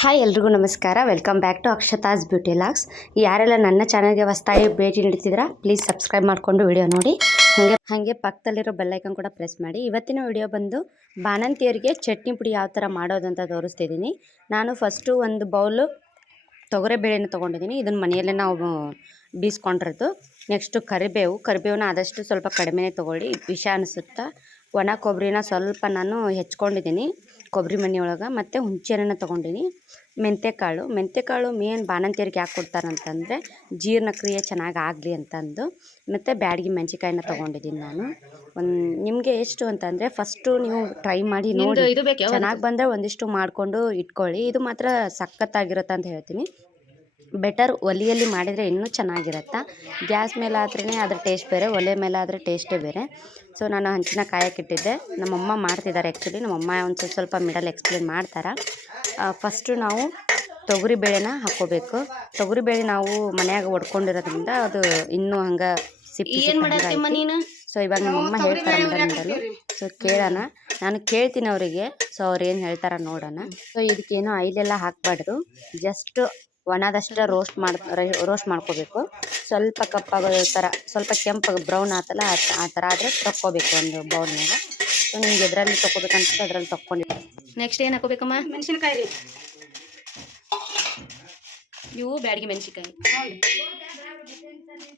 Hi ಎಲ್ರಿಗೂ ನಮಸ್ಕಾರ. Welcome back to Akshata's beauty locks ಯಾರೆಲ್ಲ ನನ್ನ ಚಾನಲ್ಗೆ ಹೊಸ್ತಾಗಿ ಭೇಟಿ ನೀಡ್ತಿದ್ದೀರಾ ಪ್ಲೀಸ್ ಸಬ್ಸ್ಕ್ರೈಬ್ ಮಾಡಿಕೊಂಡು ವಿಡಿಯೋ ನೋಡಿ. ಹಾಗೆ ಹಾಗೆ ಪಕ್ಕದಲ್ಲಿರೋ ಬೆಲ್ಲೈಕನ್ ಕೂಡ ಪ್ರೆಸ್ ಮಾಡಿ. ಇವತ್ತಿನ ವಿಡಿಯೋ ಬಂದು ಬಾಣಂತಿಯರಿಗೆ ಚಟ್ನಿ ಪುಡಿ ಯಾವ ಥರ ಮಾಡೋದು ಅಂತ ತೋರಿಸ್ತಿದ್ದೀನಿ. ನಾನು ಫಸ್ಟು ಒಂದು ಬೌಲು ತೊಗರೆಬೇಳೆನ ತೊಗೊಂಡಿದ್ದೀನಿ. ಇದನ್ನು ಮನೆಯಲ್ಲೇ ನಾವು ಬೀಸ್ಕೊಂಡಿರೋದು. ನೆಕ್ಸ್ಟು ಕರಿಬೇವು. ಕರಿಬೇವನ್ನ ಆದಷ್ಟು ಸ್ವಲ್ಪ ಕಡಿಮೆನೇ ತೊಗೊಳ್ಳಿ. ವಿಷ ಅನಿಸುತ್ತಾ, ಒಣ ಕೊಬ್ಬರಿನ ಸ್ವಲ್ಪ ನಾನು ಹೆಚ್ಕೊಂಡಿದ್ದೀನಿ. ಕೊಬ್ಬರಿ ಮಣ್ಣಿ ಒಳಗೆ ಮತ್ತು ತೊಗೊಂಡಿನಿ. ಮೆಂತ್ಯಕಾಳು ಮೆಂತ್ಯಕಾಳು ಮೇನ್ ಬಾಣಂತಿಯರಿಗೆ ಯಾಕೆ ಕೊಡ್ತಾರಂತಂದರೆ ಜೀರ್ಣಕ್ರಿಯೆ ಚೆನ್ನಾಗಿ ಆಗಲಿ ಅಂತಂದು. ಮತ್ತು ಬ್ಯಾಡಗಿ ಮೆಣಸಿಕಾಯಿನ ತೊಗೊಂಡಿದ್ದೀನಿ ನಾನು. ಒಂದು ನಿಮಗೆ ಎಷ್ಟು ಅಂತಂದರೆ ಫಸ್ಟು ನೀವು ಟ್ರೈ ಮಾಡಿ ನೋಡಿ. ಚೆನ್ನಾಗಿ ಬಂದರೆ ಒಂದಿಷ್ಟು ಮಾಡಿಕೊಂಡು ಇಟ್ಕೊಳ್ಳಿ. ಇದು ಮಾತ್ರ ಸಖತ್ತಾಗಿರುತ್ತೆ ಅಂತ ಹೇಳ್ತೀನಿ. ಬೆಟರ್ ಒಲೆಯಲ್ಲಿ ಮಾಡಿದರೆ ಇನ್ನೂ ಚೆನ್ನಾಗಿರುತ್ತೆ. ಗ್ಯಾಸ್ ಮೇಲೆ ಆದ್ರೇ ಅದ್ರ ಟೇಸ್ಟ್ ಬೇರೆ ಒಲೆ ಮೇಲೆ ಆದರೆ ಟೇಸ್ಟೇ ಬೇರೆ. ಸೊ ನಾನು ಹಂಚಿನ ಕಾಯಕ್ಕಿಟ್ಟಿದ್ದೆ ನಮ್ಮಮ್ಮ ಮಾಡ್ತಿದ್ದಾರೆ ಆ್ಯಕ್ಚುಲಿ ನಮ್ಮಮ್ಮ ಒಂದು ಸ್ವಲ್ಪ ಸ್ವಲ್ಪ ಮಿಡಲ್ ಎಕ್ಸ್ಪ್ಲೇನ್ ಮಾಡ್ತಾರೆ. ಫಸ್ಟು ನಾವು ತೊಗರಿ ಬೇಳೆನ ಹಾಕ್ಕೋಬೇಕು. ತೊಗರಿ ಬೇಳೆ ನಾವು ಮನೆಯಾಗ ಒಡ್ಕೊಂಡಿರೋದ್ರಿಂದ ಅದು ಇನ್ನೂ ಹಂಗೆ ಸಿಪ್ಪಿ ಸೊ ಇವಾಗ ನಮ್ಮಮ್ಮ ಹೇಳ್ತಾರೆ ಮೇಡಮ್ ಸೊ ಕೇಳೋಣ. ನಾನು ಕೇಳ್ತೀನಿ ಅವರಿಗೆ. ಸೊ ಅವ್ರು ಏನು ಹೇಳ್ತಾರ ನೋಡೋಣ. ಸೊ ಇದಕ್ಕೇನು ಆಯಿಲೆಲ್ಲ ಹಾಕ್ಬಾರ್ದು. ಜಸ್ಟ್ ಒಣದಷ್ಟೇ ರೋಸ್ಟ್ ಮಾಡಿ ರೋಸ್ಟ್ ಮಾಡ್ಕೋಬೇಕು. ಸ್ವಲ್ಪ ಕಪ್ಪಾಗೋ ಥರ ಸ್ವಲ್ಪ ಕೆಂಪು ಬ್ರೌನ್ ಆತಲ್ಲ ಆ ಥರ ಆದರೆ ತಕ್ಕೋಬೇಕು ಒಂದು ಬೌಲ್ನಾಗ ಸೊ ನಿಮ್ಗೆ ಎದ್ರಲ್ಲಿ ತಗೋಬೇಕನ್ಸುತ್ತೆ ಅದ್ರಲ್ಲಿ ತಕ್ಕೊಂಡಿದ್ದೆ ನೆಕ್ಸ್ಟ್ ಏನು ಹಾಕೋಬೇಕಮ್ಮ ಮೆಣಸಿನಕಾಯಿ ರೀ. ಇವು ಬ್ಯಾಡಗಿ ಮೆಣಸಿನ್ಕಾಯಿ.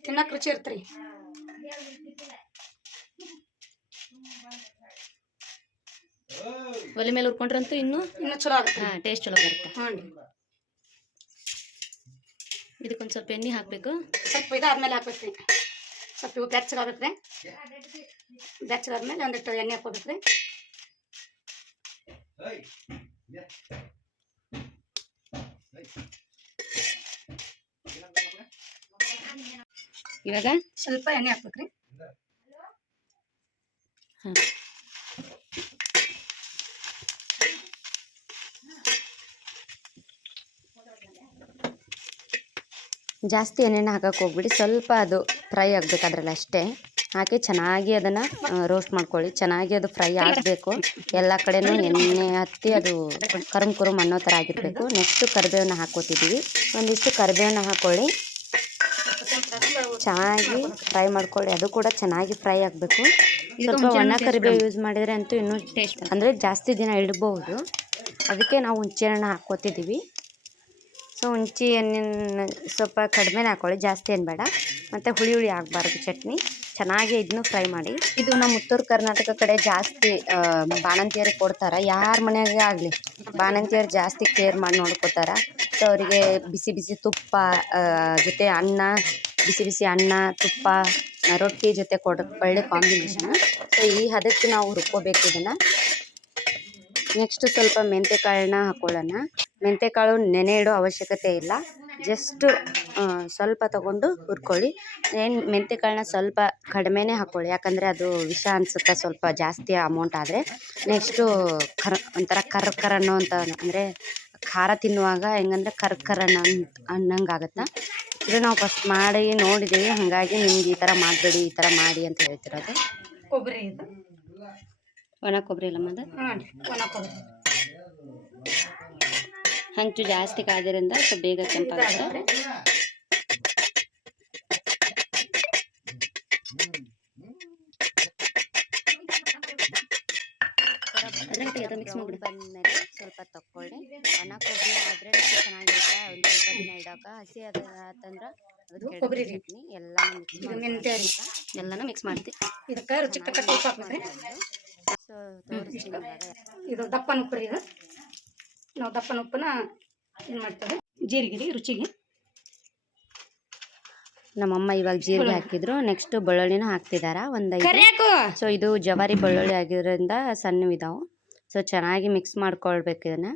ತಿನ್ನಕ್ಕೆ ರುಚಿ ಇರ್ತ್ರಿ. ಒಲೆ ಮೇಲೆ ಹುರ್ಕೊಂಡ್ರಂತೂ ಇನ್ನೂ ಇನ್ನೂ ಚಲೋ ಆಗುತ್ತೆ. ಹಾಂ ಟೇಸ್ಟ್ ಚಲೋ ಬರುತ್ತೆ. ಹ್ಞೂ ರೀ. ಇದಕ್ಕೊಂದು ಸ್ವಲ್ಪ ಎಣ್ಣೆ ಹಾಕಬೇಕು. ಸ್ವಲ್ಪ ಇದಾದ್ಮೇಲೆ ಹಾಕ್ಬೇಕು ರೀ ಸ್ವಲ್ಪ ಇವು ಬೆಚ್ಚಗಾಗತ್ತೆ ಬೆಚ್ಚಗಾದ್ಮೇಲೆ ಒಂದಿಟ್ಟು ಎಣ್ಣೆ ಹಾಕ್ಕೋಬೇಕು ರೀ ಇವಾಗ ಸ್ವಲ್ಪ ಎಣ್ಣೆ ಹಾಕ್ಬೇಕು ರೀ ಹಾ. ಜಾಸ್ತಿ ಎಣ್ಣೆನ ಹಾಕಕ್ಕೆ ಹೋಗ್ಬಿಡಿ. ಸ್ವಲ್ಪ ಅದು ಫ್ರೈ ಆಗಬೇಕು ಅದರಲ್ಲಿ ಅಷ್ಟೇ. ಹಾಕಿ ಚೆನ್ನಾಗಿ ಅದನ್ನು ರೋಸ್ಟ್ ಮಾಡ್ಕೊಳ್ಳಿ. ಚೆನ್ನಾಗಿ ಅದು ಫ್ರೈ ಆಗಬೇಕು. ಎಲ್ಲ ಕಡೆನೂ ಎಣ್ಣೆ ಹತ್ತಿ ಅದು ಕರುಮ್ ಕುರುಮ್ ಅನ್ನೋ ಥರ ಆಗಿರಬೇಕು. ನೆಕ್ಸ್ಟು ಕರಿಬೇವನ್ನ ಹಾಕೋತಿದ್ದೀವಿ ಒಂದಿಷ್ಟು ಕರಿಬೇವನ್ನ ಹಾಕ್ಕೊಳ್ಳಿ ಚೆನ್ನಾಗಿ ಫ್ರೈ ಮಾಡ್ಕೊಳ್ಳಿ. ಅದು ಕೂಡ ಚೆನ್ನಾಗಿ ಫ್ರೈ ಆಗಬೇಕು. ಸ್ವಲ್ಪ ಒಣ ಕರಿಬೇವು ಯೂಸ್ ಮಾಡಿದರೆ ಅಂತೂ ಇನ್ನೂ ಟೇಸ್ಟ್ ಅಂದರೆ ಜಾಸ್ತಿ ದಿನ ಇಡ್ಬೋದು ಅದಕ್ಕೆ ನಾವು ಹುಂಚೆಹಣ್ಣು ಹಾಕ್ಕೋತಿದ್ದೀವಿ ಸೊ ಹುಂಚಿ ಹಣ್ಣಿನ ಸ್ವಲ್ಪ ಕಡಿಮೆ ಹಾಕ್ಕೊಳ್ಳಿ ಜಾಸ್ತಿ ಏನು ಬೇಡ. ಮತ್ತು ಹುಳಿ ಹುಳಿ ಆಗಬಾರ್ದು ಚಟ್ನಿ. ಚೆನ್ನಾಗಿ ಇದನ್ನು ಫ್ರೈ ಮಾಡಿ. ಇದು ನಮ್ಮ ಉತ್ತರ ಕರ್ನಾಟಕ ಕಡೆ ಜಾಸ್ತಿ ಬಾಣಂತಿಯರು ಬಾಣಂತಿಯರಿಗೆ ಕೊಡ್ತಾರೆ. ಯಾರ ಮನೆಯಾಗೆ ಆಗಲಿ, ಬಾಣಂತಿಯರು ಜಾಸ್ತಿ ಕೇರ್ ಮಾಡಿ ನೋಡ್ಕೋತಾರೆ. ಸೊ ಅವರಿಗೆ ಬಿಸಿ ಬಿಸಿ ತುಪ್ಪ ಜೊತೆ ಅನ್ನ, ಬಿಸಿ ಬಿಸಿ ಅನ್ನ, ತುಪ್ಪ ರೊಟ್ಟಿ ಜೊತೆ ಕೊಡ, ಒಳ್ಳೆ ಕಾಂಬಿನೇಷನ್ ಸೊ ಈ ಹದಕ್ಕೆ ನಾವು ರುಬ್ಕೋಬೇಕು ಇದನ್ನು. ನೆಕ್ಸ್ಟ್ ಸ್ವಲ್ಪ ಮೆಂತ್ಯಕಾಳನ್ನ ಹಾಕೊಳ್ಳೋಣ. ಮೆಂತ್ಯಕಾಳು ನೆನೆ ಇಡೋ ಅವಶ್ಯಕತೆ ಇಲ್ಲ. ಜಸ್ಟ್ ಸ್ವಲ್ಪ ತಗೊಂಡು ಹುರ್ಕೊಳ್ಳಿ. ಏನು ಮೆಂತ್ಯಕಾಳನ್ನ ಸ್ವಲ್ಪ ಕಡಿಮೆನೇ ಹಾಕ್ಕೊಳ್ಳಿ ಯಾಕಂದರೆ ಅದು ವಿಷ ಅನ್ಸುತ್ತೆ ಸ್ವಲ್ಪ ಜಾಸ್ತಿ ಅಮೌಂಟ್ ಆದರೆ. ನೆಕ್ಸ್ಟು ಕರ್ ಒಂಥರ ಕರ್ ಕರ್ ಅನ್ನೋ ಅಂತ ಅಂದರೆ ಖಾರ ತಿನ್ನುವಾಗ ಹೆಂಗಂದ್ರೆ ಕರ್ ಕರ್ ಅನ್ನೋ ಅನ್ನಂಗೆ ಆಗುತ್ತೆ? ಇದು ನಾವು ಫಸ್ಟ್ ಮಾಡಿ ನೋಡಿದ್ದೀವಿ ಹಾಗಾಗಿ ನಿಮ್ಗೆ ಈ ಥರ ಮಾಡಬೇಡಿ ಈ ಥರ ಮಾಡಿ ಅಂತ ಹೇಳ್ತಿರೋದು. ಕೊಬ್ಬರಿ ಒಣ ಕೊಬ್ಬರಿ ಇಲ್ಲ ಮದ್ದು ಒಣ ಕೊಬ್ಬರಿ. ಹಂಚು ಜಾಸ್ತಿ ಕಾದಿರಿಂದ ಸ್ವಲ್ಪ ಬೇಗ ಕೆಂಪಾಗುತ್ತೆ. ಮಿಕ್ಸ್ ಮಾಡಿ ಬಂದಮೇಲೆ ಸ್ವಲ್ಪ ತಕ್ಕೊಳ್ಳಿ. ಒಣ ಕೊಬ್ಬರಿ ಆದರೆ ಚೆನ್ನಾಗಿರುತ್ತೆ. ಒಂದು ಸ್ವಲ್ಪ ದಿನ ಇಡೋಕ. ಹಸಿ ಅದ ಆತಂದ್ರೆ ಕೊಬ್ಬರಿ. ಚಟ್ನಿ ಎಲ್ಲನೂ ಮಿಕ್ಸ್ ಇದು ಮಾಡಿ ಎಲ್ಲಾನು ಮಿಕ್ಸ್ ಮಾಡ್ತೀವಿ ಇದಕ್ಕೆ ರುಚಿ ತಕ್ಕ ಉಪ್ಪು ಹಾಕ್ಬೇಕು ರೀ ಸೊ ತೋರಿಸ್ತೀನಿ ಇದು ದಪ್ಪನ ಉಪ್ಪು ಇದು. ನಾವು ದಪ್ಪನ ಉಪ್ಪನ್ನ ಏನು ಮಾಡ್ತೇವೆ? ರುಚಿಗೆ. ನಮ್ಮಮ್ಮ ಇವಾಗ ಜೀರಿಗೆ ಹಾಕಿದ್ರು. ನೆಕ್ಸ್ಟ್ ಬೆಳ್ಳುಳ್ಳಿನ ಹಾಕ್ತಿದಾರ. ಒಂದು ಸೊ ಇದು ಜವಾರಿ ಬೆಳ್ಳುಳ್ಳಿ ಆಗಿರೋದ್ರಿಂದ ಸಣ್ಣವಿದಾವು ಸೊ ಚೆನ್ನಾಗಿ ಮಿಕ್ಸ್ ಮಾಡ್ಕೊಳ್ಬೇಕು ಇದನ್ನ.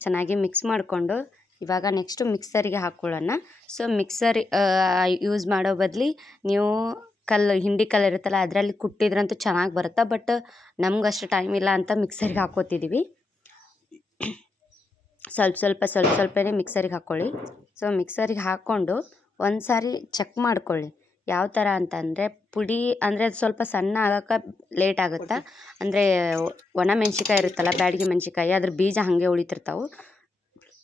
ಚೆನ್ನಾಗಿ ಮಿಕ್ಸ್ ಮಾಡಿಕೊಂಡು ಇವಾಗ ನೆಕ್ಸ್ಟು ಮಿಕ್ಸರಿಗೆ ಹಾಕ್ಕೊಳ್ಳೋಣ ಸೊ ಮಿಕ್ಸರ್ ಯೂಸ್ ಮಾಡೋ ಬದಲಿ ನೀವು ಕಲ್ಲು ಹಿಂಡಿ ಕಲ್ಲು ಇರುತ್ತಲ್ಲ ಅದರಲ್ಲಿ ಕುಟ್ಟಿದ್ರಂತೂ ಚೆನ್ನಾಗಿ ಬರುತ್ತೆ? ಬಟ್ ನಮ್ಗೆ ಅಷ್ಟು ಟೈಮ್ ಇಲ್ಲ ಅಂತ ಮಿಕ್ಸರಿಗೆ ಹಾಕ್ಕೋತಿದ್ದೀವಿ ಸ್ವಲ್ಪ ಸ್ವಲ್ಪ ಸ್ವಲ್ಪ ಸ್ವಲ್ಪನೇ ಮಿಕ್ಸರಿಗೆ ಹಾಕ್ಕೊಳ್ಳಿ. ಸೊ ಮಿಕ್ಸರಿಗೆ ಹಾಕ್ಕೊಂಡು ಒಂದು ಸಾರಿ ಚೆಕ್ ಮಾಡ್ಕೊಳ್ಳಿ. ಯಾವ ಥರ ಅಂತಂದರೆ ಪುಡಿ ಅಂದರೆ ಅದು ಸ್ವಲ್ಪ ಸಣ್ಣ ಆಗೋಕ್ಕೆ ಲೇಟ್ ಆಗುತ್ತೆ? ಅಂದರೆ ಒಣ ಮೆಣ್ಸಿಕಾಯಿ ಇರುತ್ತಲ್ಲ ಬ್ಯಾಡಿಗೆ ಮೆಣ್ಸಿಕಾಯಿ ಅದ್ರ ಬೀಜ ಹಾಗೆ ಉಳಿತಿರ್ತಾವೆ.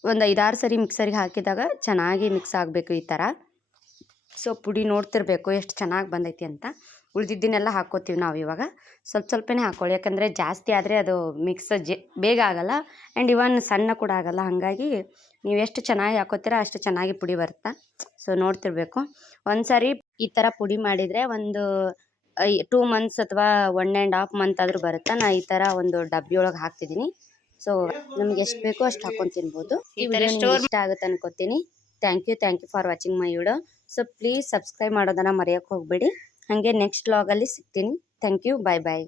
ಒಂದು ಐದಾರು ಸರಿ ಮಿಕ್ಸರಿಗೆ ಹಾಕಿದಾಗ ಚೆನ್ನಾಗಿ ಮಿಕ್ಸ್ ಆಗಬೇಕು ಈ ಥರ ಸೊ ಪುಡಿ ನೋಡ್ತಿರ್ಬೇಕು ಎಷ್ಟು ಚೆನ್ನಾಗಿ ಬಂದೈತಿ ಅಂತ. ಉಳ್ದಿದ್ದನ್ನೆಲ್ಲ ಹಾಕ್ಕೋತೀವಿ ನಾವು ಇವಾಗ. ಸ್ವಲ್ಪ ಸ್ವಲ್ಪನೇ ಹಾಕ್ಕೊಳ್ಳಿ. ಯಾಕಂದರೆ ಜಾಸ್ತಿ ಆದರೆ ಅದು ಮಿಕ್ಸ್ ಜೆ ಬೇಗ ಆಗಲ್ಲ. ಆ್ಯಂಡ್ ಇವನ್ ಸಣ್ಣ ಕೂಡ ಆಗಲ್ಲ. ಹಾಗಾಗಿ ನೀವು ಎಷ್ಟು ಚೆನ್ನಾಗಿ ಹಾಕೋತೀರ ಅಷ್ಟು ಚೆನ್ನಾಗಿ ಪುಡಿ ಬರುತ್ತೆ? ಸೊ ನೋಡ್ತಿರ್ಬೇಕು. ಒಂದು ಸಾರಿ ಈ ಥರ ಪುಡಿ ಮಾಡಿದರೆ ಒಂದು ಟೂ ಮಂತ್ಸ್ ಅಥವಾ ಒನ್ ಆ್ಯಂಡ್ ಹಾಫ್ ಮಂತ್ ಆದರೂ ಬರುತ್ತಾ? ನಾ ಈ ಥರ ಒಂದು ಡಬ್ಬಿಯೊಳಗೆ ಹಾಕ್ತಿದ್ದೀನಿ. ಸೊ ನಮ್ಗೆ ಎಷ್ಟು ಬೇಕೋ ಅಷ್ಟು ಹಾಕೊಂಡು ತಿನ್ಬೋದು. ಈ ಥರ ಇಷ್ಟ ಆಗುತ್ತೆ ಅನ್ಕೋತೀನಿ. Thank you thank you for watching my video so please subscribe ಮಾಡೋದನ್ನು ಮರೆಯೋಕೆ ಹೋಗಬೇಡಿ. ಹಾಗೆ ನೆಕ್ಸ್ಟ್ ವ್ಲಾಗಲ್ಲಿ ಸಿಗ್ತೀನಿ. Thank you bye bye